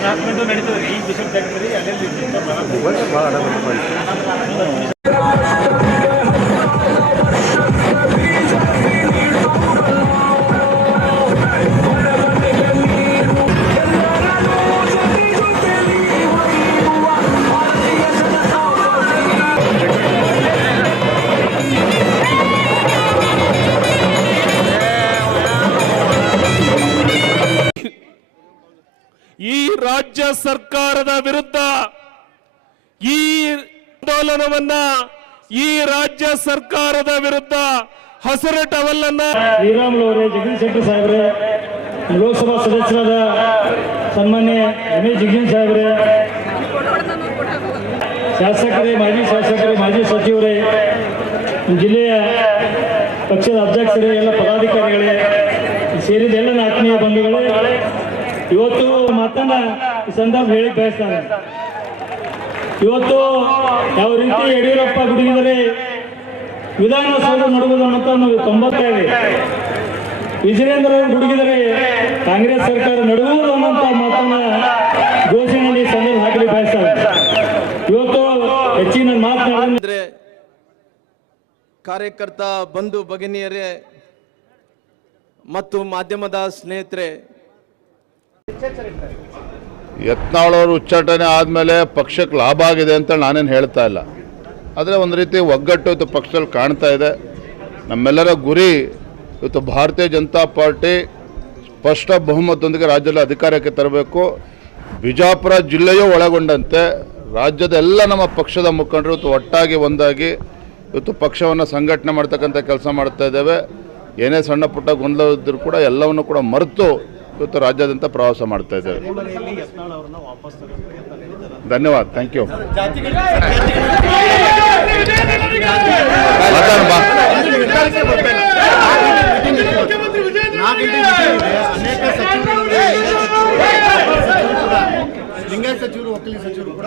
ಟ್ರಾನ್ಸ್ಮೆಂಟು ನಡೀತದೆ ರೀ ಬಿಷಪ್ ತೆಗೆದ್ರಿ ಅಲ್ಲೆಲ್ಲಿ ಈ ರಾಜ್ಯ ಸರ್ಕಾರದ ವಿರುದ್ಧ ಈ ಆಂದೋಲನವನ್ನ ಈ ರಾಜ್ಯ ಸರ್ಕಾರದ ವಿರುದ್ಧ ಹಸಿರು ಟವಲ್ಲನ್ನ ಶ್ರೀರಾಮುಲು ಅವರೇ, ಜಗದೀಶ್ ಶೆಟ್ಟರ್ ಸಾಹೇಬ್ರೆ, ಲೋಕಸಭಾ ಸದಸ್ಯರಾದ ಸನ್ಮಾನ್ಯ ರಮೇಶ್ ಜಗನ್ ಸಾಹೇಬ್ರೆ, ಶಾಸಕರೇ, ಮಾಜಿ ಶಾಸಕರೇ, ಮಾಜಿ ಸಚಿವರೇ, ಜಿಲ್ಲೆಯ ಪಕ್ಷದ ಅಧ್ಯಕ್ಷರೇ, ಎಲ್ಲ ಪದಾಧಿಕಾರಿಗಳೇ, ಸೇರಿದ ಎಲ್ಲ ಆತ್ಮೀಯ ಬಂಧುಗಳೇ ಇವತ್ತು ಮಾತನ್ನ ಈ ಸಂದರ್ಭ ಹೇಳಿ ಬಯಸ್ತಾನೆ ಇವತ್ತು ಯಾವ ರೀತಿ ಯಡಿಯೂರಪ್ಪ ಗುಡುಗಿದರೆ ವಿಧಾನಸೌಧ ನಡುವುದು ಅಂತ ನಾವು ತೊಂಬತ್ತೇವೆ ವಿಜಯೇಂದ್ರ ಗುಡುಗಿದರೆ ಕಾಂಗ್ರೆಸ್ ಸರ್ಕಾರ ನಡುವುದು ಅನ್ನುವಂತ ಮಾತನ್ನ ಘೋಷಣೆಯಲ್ಲಿ ಸಂದರ್ಭ ಹಾಕಲಿ ಬಯಸ್ತಾರೆ. ಇವತ್ತು ಹೆಚ್ಚಿನ ಮಾತು ಅಂದ್ರೆ ಕಾರ್ಯಕರ್ತ ಬಂಧು ಭಗಿನಿಯರೇ ಮತ್ತು ಮಾಧ್ಯಮದ ಸ್ನೇಹಿತರೆ ಯತ್ನಾಳವ್ರ ಉಚ್ಚಾಟನೆ ಆದಮೇಲೆ ಪಕ್ಷಕ್ಕೆ ಲಾಭ ಆಗಿದೆ ಅಂತ ನಾನೇನು ಹೇಳ್ತಾ ಇಲ್ಲ. ಆದರೆ ಒಂದು ರೀತಿ ಒಗ್ಗಟ್ಟು ಇವತ್ತು ಪಕ್ಷದಲ್ಲಿ ಕಾಣ್ತಾ ಇದೆ. ನಮ್ಮೆಲ್ಲರ ಗುರಿ ಇವತ್ತು ಭಾರತೀಯ ಜನತಾ ಪಾರ್ಟಿ ಸ್ಪಷ್ಟ ಬಹುಮತದೊಂದಿಗೆ ರಾಜ್ಯದಲ್ಲಿ ಅಧಿಕಾರಕ್ಕೆ ತರಬೇಕು. ಬಿಜಾಪುರ ಜಿಲ್ಲೆಯೂ ಒಳಗೊಂಡಂತೆ ರಾಜ್ಯದ ಎಲ್ಲ ನಮ್ಮ ಪಕ್ಷದ ಮುಖಂಡರು ಇವತ್ತು ಒಟ್ಟಾಗಿ ಒಂದಾಗಿ ಇವತ್ತು ಪಕ್ಷವನ್ನು ಸಂಘಟನೆ ಮಾಡ್ತಕ್ಕಂಥ ಕೆಲಸ ಮಾಡ್ತಾ ಇದ್ದೇವೆ. ಏನೇ ಸಣ್ಣ ಪುಟ್ಟ ಗೊಂದಲ ಇದ್ದರೂ ಕೂಡ ಎಲ್ಲವನ್ನು ಕೂಡ ಮರೆತು ಇವತ್ತು ರಾಜ್ಯಾದ್ಯಂತ ಪ್ರವಾಸ ಮಾಡ್ತಾ ಇದ್ದಾರೆ. ಧನ್ಯವಾದ ಥ್ಯಾಂಕ್ ಯು ಲಿಂಗಾಯತ್ ಸಚಿವರು ಒಕ್ಕಲಿ ಸಚಿವರು ಕೂಡ